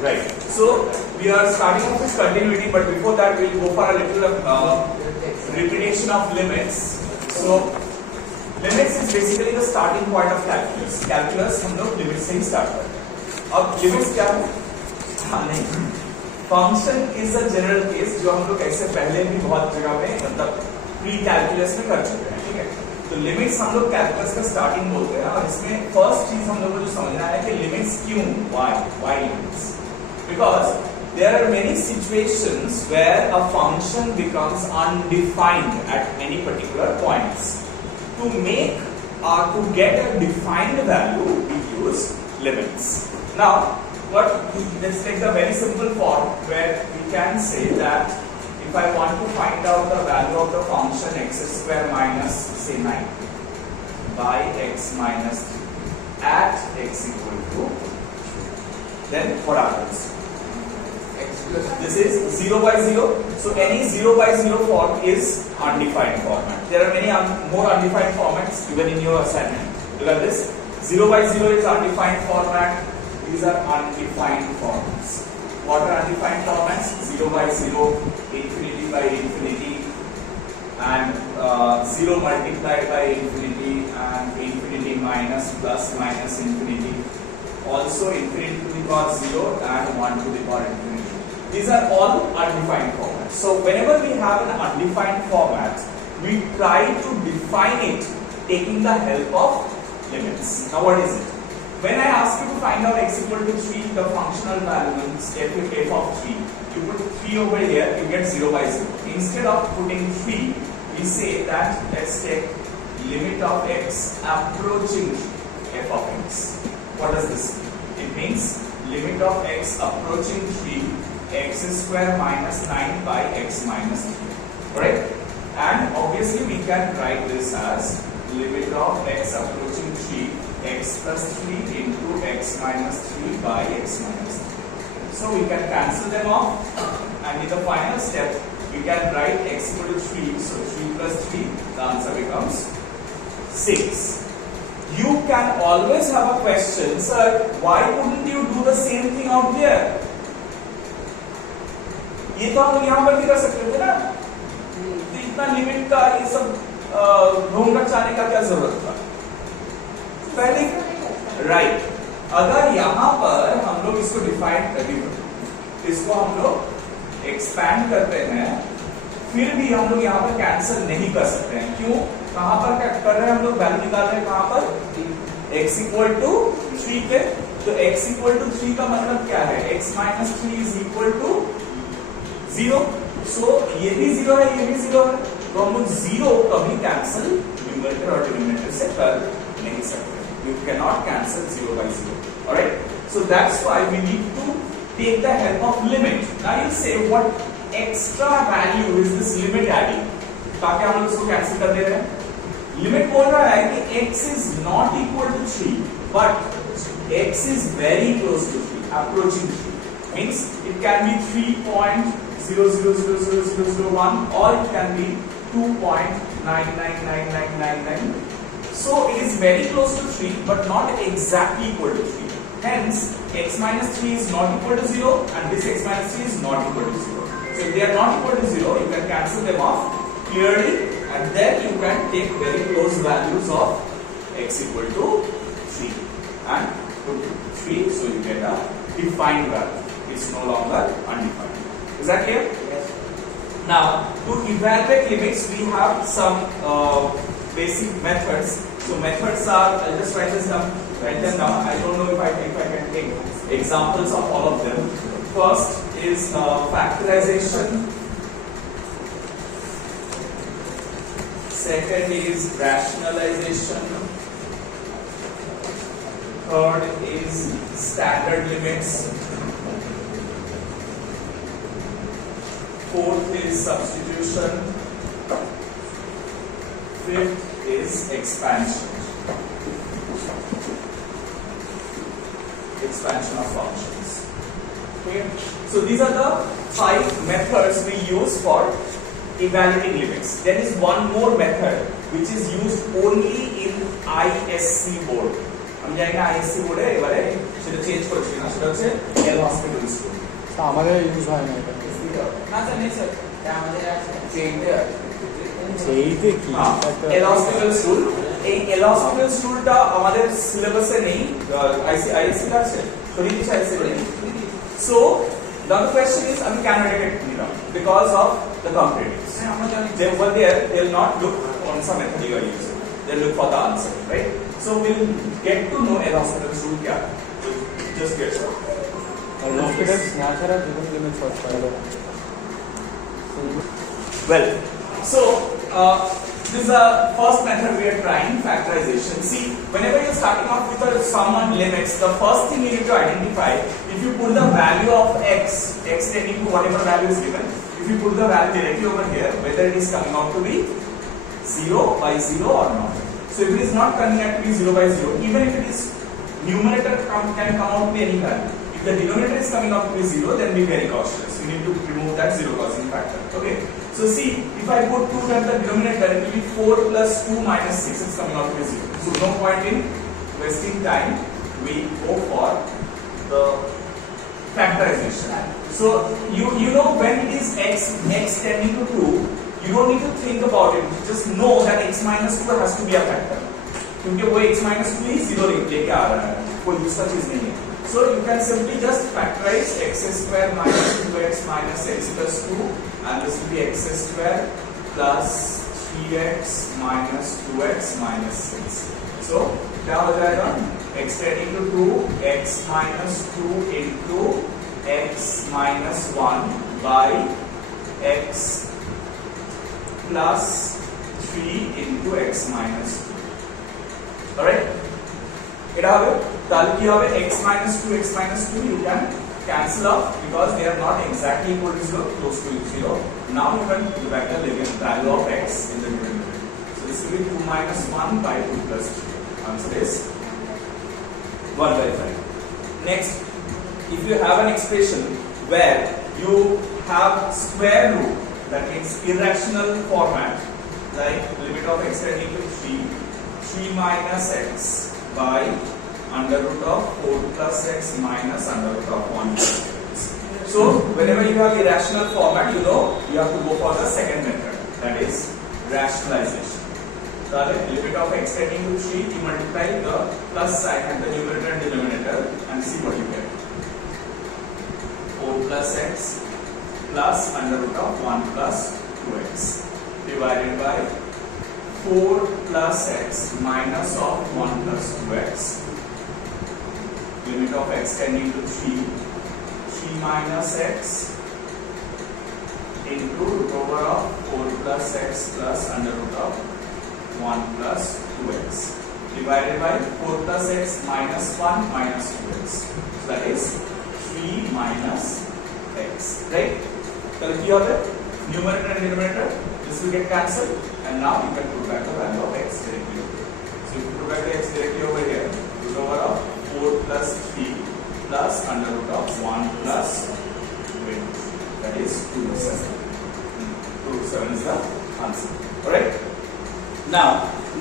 Right. So we are starting off with continuity, but before that we'll go for a little repetition of limits. So limits is basically the starting point of calculus. Calculus हम लोग limits से ही start करते हैं. अब limits क्या है? हाँ नहीं. Function is a general case जो हम लोग ऐसे पहले भी बहुत जगह पे मतलब प्री कैलकुलस में कर चुके हैं, ठीक है. तो लिमिट्स हम लोग कैलकुलस का स्टार्टिंग बोलते हैं और इसमें फर्स्ट चीज हम लोग को जो समझना है कि लिमिट्स क्यों, why limits, because there are many situations where a function becomes undefined at any particular points. To make or to get a defined value, we use limits. Now let's take the very simple form where we can say that if I want to find out the value of the function x square minus say 9 by x minus 3 at x equal to, then what happens? This is 0 by 0. So any 0 by 0 form is undefined format. There are many more undefined formats given in your assignment. Look at this. 0 by 0 is undefined format. These are undefined formats. What are undefined formats? 0 by 0, infinity by infinity, and 0 multiplied by infinity, and infinity minus plus minus infinity. Also infinity to the power 0 and 1 to the power infinity. These are all undefined formats. So whenever we have an undefined format, we try to define it taking the help of limits. Now what is it? When I ask you to find out x equal to 3, the functional value is f of 3. You put 3 over here, you get 0 by 0. Instead of putting 3, we say that let's take limit of x approaching f of x. What does this mean? It means limit of x approaching 3, x square minus 9 by x minus 3. Correct? And obviously we can write this as limit of x approaching 3, x plus 3 into x minus 3 by x minus 3. So we can cancel them off, and in the final step we can write x equal to 3. So 3 plus 3, the answer becomes 6. You can always have a question, sir, why couldn't you do the same thing out there? ये तो हम यहाँ पर भी कर सकते थे ना, तो इतना लिमिट का ये सब ढूंढ रचाने का क्या जरूरत था पहले, राइट. अगर यहाँ पर हम लोग इसको डिफाइन कर दें, इसको हम लोग एक्सपैंड करते हैं, फिर भी हम लोग यहाँ पर कैंसिल नहीं कर सकते हैं. क्यों? कहाँ पर क्या कर रहे हैं हम लोग, वैल्यू निकाल रहे हैं कहाँ पर, x इक्वल टू 3 पे. तो x इक्वल टू 3 का मतलब क्या है, x minus 3 is equal to 0. So ये भी 0 है, ये भी 0 है, तो हम लोग 0 कभी कैंसिल न्यूमरेटर और डिनोमिनेटर से कर नहीं सकते. You cannot cancel 0 by 0. Alright? So that's why we need to take the help of limit. Now you say what extra value is this limit adding? ताकि हम लोग इसको कैंसिल कर दे रहे हैं. लिमिट बोल रहा है कि x is not equal to 3, but x is very close to 3, approaching 3. Means it can be 3.0000001 or it can be 2.999999. So it is very close to 3 but not exactly equal to 3. Hence x minus 3 is not equal to 0 and this x minus 3 is not equal to 0. So if they are not equal to 0, you can cancel them off clearly, and then you can take very close values of x equal to 3 and put 3, so you get a defined value. It's no longer undefined. Is that clear? Yes. Now to evaluate limits we have some basic methods. So methods are, I'll just write them down. I don't know if I can take examples of all of them. First is factorization. Second is rationalization. Third is standard limits. Fourth is substitution. Fifth is expansion. Expansion of functions. Okay. So these are the 5 methods we use for evaluating limits. There is one more method which is used only in ISC board. हम जाएंगे ISC board है ये वाले সেটা change করেছি না, সেটা হচ্ছে এল হসপিটালস রুল। আমাদের ইউজ হয় না এটা। না স্যার নেই স্যার, এটা আমাদের আছে চেইনতে আছে। সেইতে কি এল হসপিটালস রুল, এই এল হসপিটালস রুলটা আমাদের সিলেবাসে নেই, আইসি আছে সরিয়ে দিয়েছে আইসি নেই। So now the question is আমি কেন এটাকে নিলাম, because of the comparatives. They were there, they'll not look on some method you are using, they'll look for the answer, right? So we'll get to know L hospitals rule kya hai. So just get started. Hospitals না ছাড়া যে কোনো limit sort করা যাবে। Well, so this is the first method we are trying, factorization. See, whenever you're starting off with some limits, the first thing you need to identify, if you put the value of x tending to whatever value is given, if you put the value directly over here, whether it is coming out to be 0 by 0 or not. So if it is not coming out to be 0 by 0, even if it is numerator can come out to be any value. If the denominator is coming out to be 0, then be very cautious. You need to remove that 0 causing factor. Okay. So see, if I put 2 at the denominator, it will be 4 plus 2 minus 6. It's coming out to be 0. So no point in wasting time. We go for the factorization. So you know when it is x tending to 2, you don't need to think about it. Just know that x minus 2 has to be a factor. क्योंकि वो x minus 2 ही 0 लेके आ रहा है, कोई दूसरा चीज नहीं है. So you can simply just factorize x square minus 2x minus x plus 2, and this will be x square plus 3x minus 2x minus 6. So क्या हो जाएगा? x tending to 2, x minus 2 into x minus 1 by x plus 3 into x minus 2. Alright? এটা হবে তাহলে কি হবে x minus 2 x minus 2 you can cancel off because they are not exactly equal to 0, close to 0. Now you can look at the value of x in the numerator. So this will be 2 minus 1 by 2 plus 3. Answer is 1 by 5. Next, if you have an expression where you have square root, that means irrational format, like limit of x tending to 3 minus x by under root of 4 plus x minus under root of 1 plus x. So whenever you have irrational format, you know you have to go for the second method, that is rationalization. So limit of x tending to 3, you multiply the plus sign at the numerator and denominator and see what you get. 4 plus x plus under root of 1 plus 2x divided by 4 plus x minus of 1 plus 2x, limit of x tending to 3 minus x into root over of 4 plus x plus under root of 1 plus 2x divided by 4 plus x minus 1 minus 2x. So that is 3 minus x, right? So numerator and denominator, this will get cancelled, and now you can put back the value of x directly over here. So if you put back the x directly over here, root over of 4 plus 3 plus under root of 1 plus 20. That is 2/7. 2/7 is the answer. Alright? Now,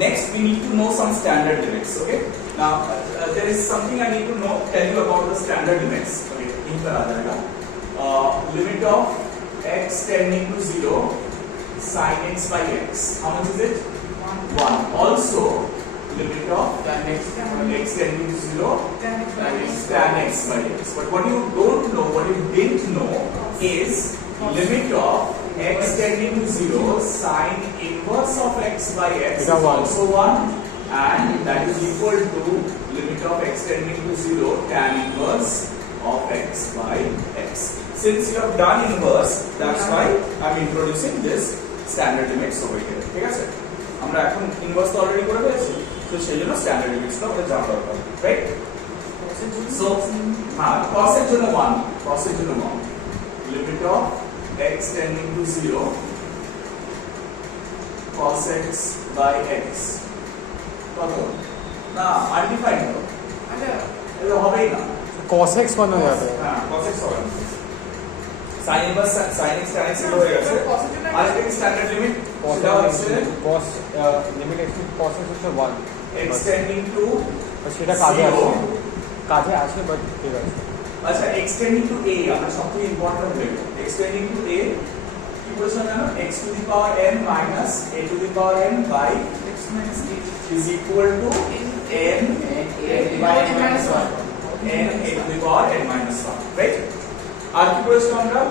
next we need to know some standard limits. Okay? Now, there is something I need to tell you about the standard limits. Okay? Limit of x tending to 0 sin x by x. How much is it? 1. Also, limit of tan x tending to 0 that is tan x by x. But what you don't know, what you didn't know is limit of x tending to 0 sin inverse of x by x is also 1, and that is equal to limit of x tending to 0 tan inverse of x by x. Since you have done inverse, that's why I am introducing this standard limits over here. ঠিক আছে? আমরা এখন inverse তো already করে ফেলেছি, তো সেই জন্য স্ট্যান্ডার্ড লিমিটসটা আমাদের জানা দরকার, রাইট? সো cos এর জন্য 1, cos এর জন্য 1, limit of x tending to 0 cos x by x কত না মাল্টিপ্লাই করো, আচ্ছা এটা হবেই না, cos x মান হয়ে যাবে। হ্যাঁ cos x হবে না, sin inverse sin x tan x হয়ে গেছে। আর একটা স্ট্যান্ডার্ড লিমিট সেটা হচ্ছে cos limit x cos x হচ্ছে 1 x tending to সেটা কাজে আসে কাজে আসে বাট ঠিক আছে। আচ্ছা এক্সটেন্ডিং টু a আমরা সবথেকে ইম্পর্টেন্ট দেখব এক্সটেন্ডিং টু a কি বলছেন জানো x to the power n minus a to the power n by x minus a is equal to n by n minus 1 n a to the power n minus 1 right আর কি বলছি আমরা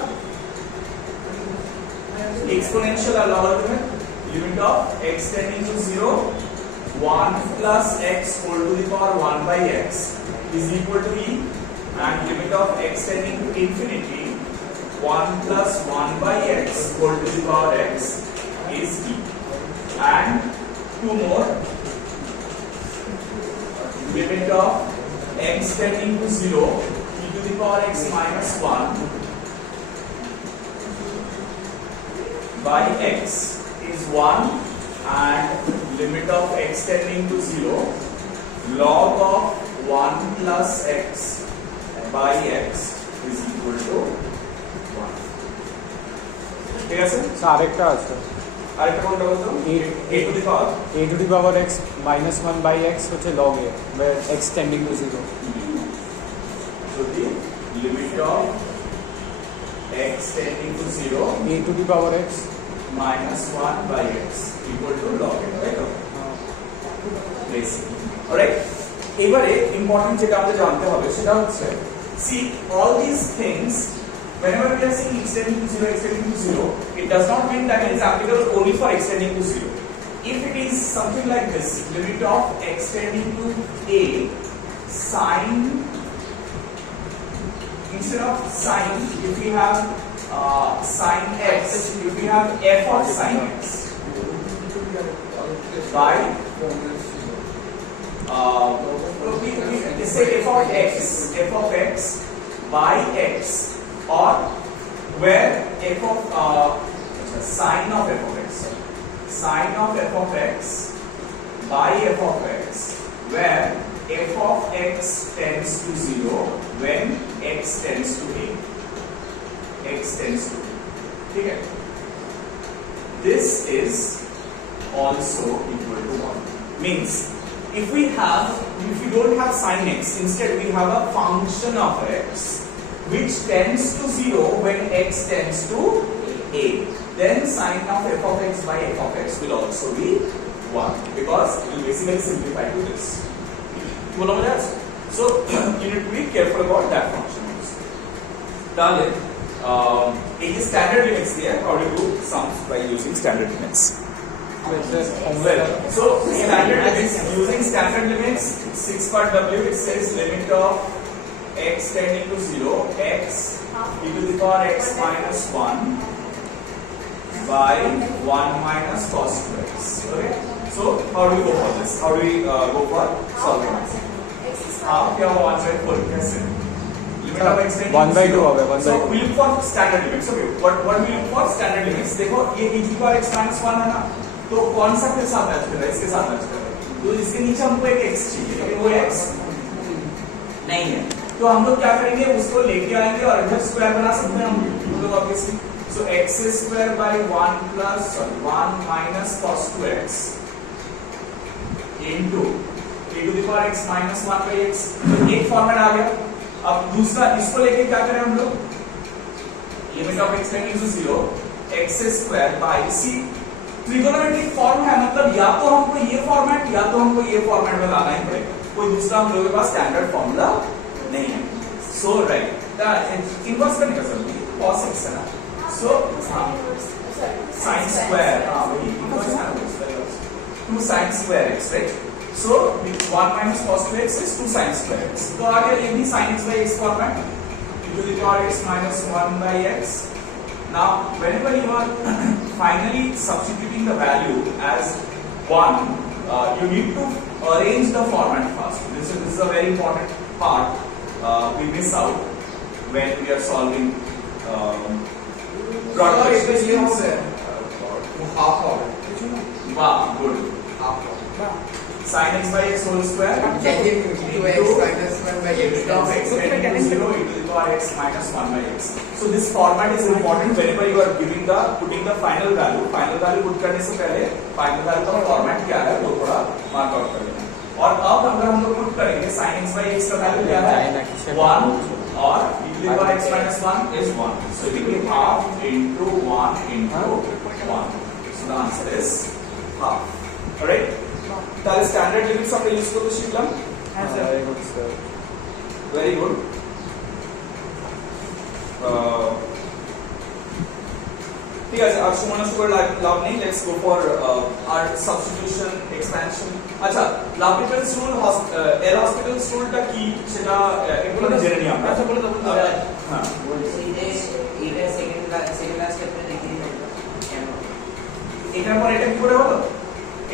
exponential or logarithm limit of x tending to 0 1 plus x whole to the power 1 by x is equal to e and limit of x tending to infinity 1 plus 1 by x whole to the power x is e and two more limit of x tending to 0 e to the power x minus 1 by x is 1 and limit of x tending to 0 log of 1 plus x by x is equal to 1 ঠিক আছে sir আরেকটা আছে আরেকটা কোনটা বলতো a to the power a to the power x minus 1 by x হচ্ছে log a where x tending to 0 so the limit of x tending to 0 a to the power x minus 1 by x equal to log n right basic alright এবারে important যেটা আমাদের জানতে হবে সেটা হচ্ছে see all these things whenever we are saying extending to 0 it does not mean that it is applicable only for extending to 0 if it is something like this limit of extending to a sine instead of sine if we have sine x if we have f of sine x by we say f of x by x or where f of sine of f of x by f of x where f of x tends to 0 when x tends to a ठीक है this is also equal to 1 means if we don't have sin x instead we have a function of x which tends to 0 when x tends to a then sin of f of x by f of x will also be 1 because it will basically simplify to this so you need to be careful about that function also it is standard limits here how to do sums by using standard limits so standard limits using standard limits 6 part w it says limit of x tending to 0 x e to the power x minus 1 by 1 minus cos 2x okay so how do we go for this how do we go for solving this क्या हुआ 1/4 कैसे limit of x tending 1 by 2 होगा 1 by 2 so we look for standard limits okay what we look for standard limits देखो ये e to the power x minus 1 है ना तो कौन सा के साथ मैच कर रहा है इसके साथ मैच कर रहा है तो इसके नीचे हमको एक x चाहिए लेकिन वो x नहीं है तो हम लोग क्या करेंगे उसको लेके आएंगे और इधर स्क्वायर बना सकते हैं हम लोग obviously so x square by 1 plus 1 minus cos 2x into e to the power x minus 1 by x एक फॉर्मेट आ गया अब दूसरा इसको लेके क्या करें हम लोग limit of x tending to 0 x square by c trigonometric form है मतलब या तो हमको ये फॉर्मेट या तो हमको ये फॉर्मेट में लाना ही पड़ेगा कोई दूसरा हम लोगों के पास स्टैंडर्ड फॉर्मूला नहीं है सो राइट इनवर्स करने का जरूरी है cos x है ना सो sin स्क्वायर वही इनवर्स है 2 sin square x right so 1 minus cos 2x is 2 sin square x तो आ गया ये भी sin x by x format e to the power x minus 1 by x now whenever you are finally substituting the value as 1 you need to arrange the format first this is a very important part we miss out when we are solving product equations half of wow good sin x by x whole square getting 2x minus 1 by x of x tending to 0 e to the power x minus 1 by x so this format is important whenever you are putting the final value put करने से पहले final value का format क्या है वो थोड़ा mark out कर लेना और अब अगर हम लोग पुट करेंगे sin x by x का वैल्यू क्या है 1 और e to the power x minus 1 is 1, so it will be half into 1 into 1, so the answer is half. Alright, তাহলে স্ট্যান্ডার্ড লিমিটস আমরা ইউজ করতে শিখলাম। হ্যাঁ sir very good sir Very good. ঠিক আছে, আর সময় নষ্ট করে লাভ নেই, let's go for our substitution expansion. আচ্ছা, লাপিটালস রুল, এল হসপিটালস রুলটা কি সেটা একটু জেনে নিই আমরা। আচ্ছা বলে দাও হ্যাঁ, বলছি যে এটা সেকেন্ড ক্লাস চ্যাপ্টারে দেখিয়ে দাও কেন এটার পর এটা কি করে হলো,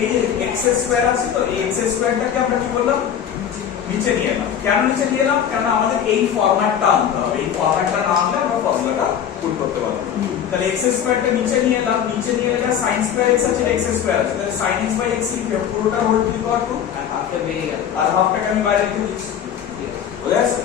এই যে এক্স স্কয়ার আছে, তো এই এক্স স্কয়ারটাকে আমরা কি করলাম, নিচে নিয়ে এলাম। কেন নিচে নিয়ে এলাম, কারণ আমাদের এই ফরম্যাটটা আনতে হবে, এই ফরম্যাটটা না আনলে আমরা ফর্মুলাটা পুট করতে পারবো না। তাহলে x স্কয়ারটা নিচে নিয়ে এলাম, নিচে নিয়ে এলে sin স্কয়ার x আছে, x স্কয়ার আছে, তাহলে sin x by x লিখে পুরোটা হোল টু দি পাওয়ার 2 আর হাফটা বেরিয়ে গেল আর হাফটাকে আমি বাইরে রেখে দিচ্ছি। বুঝে গেছে?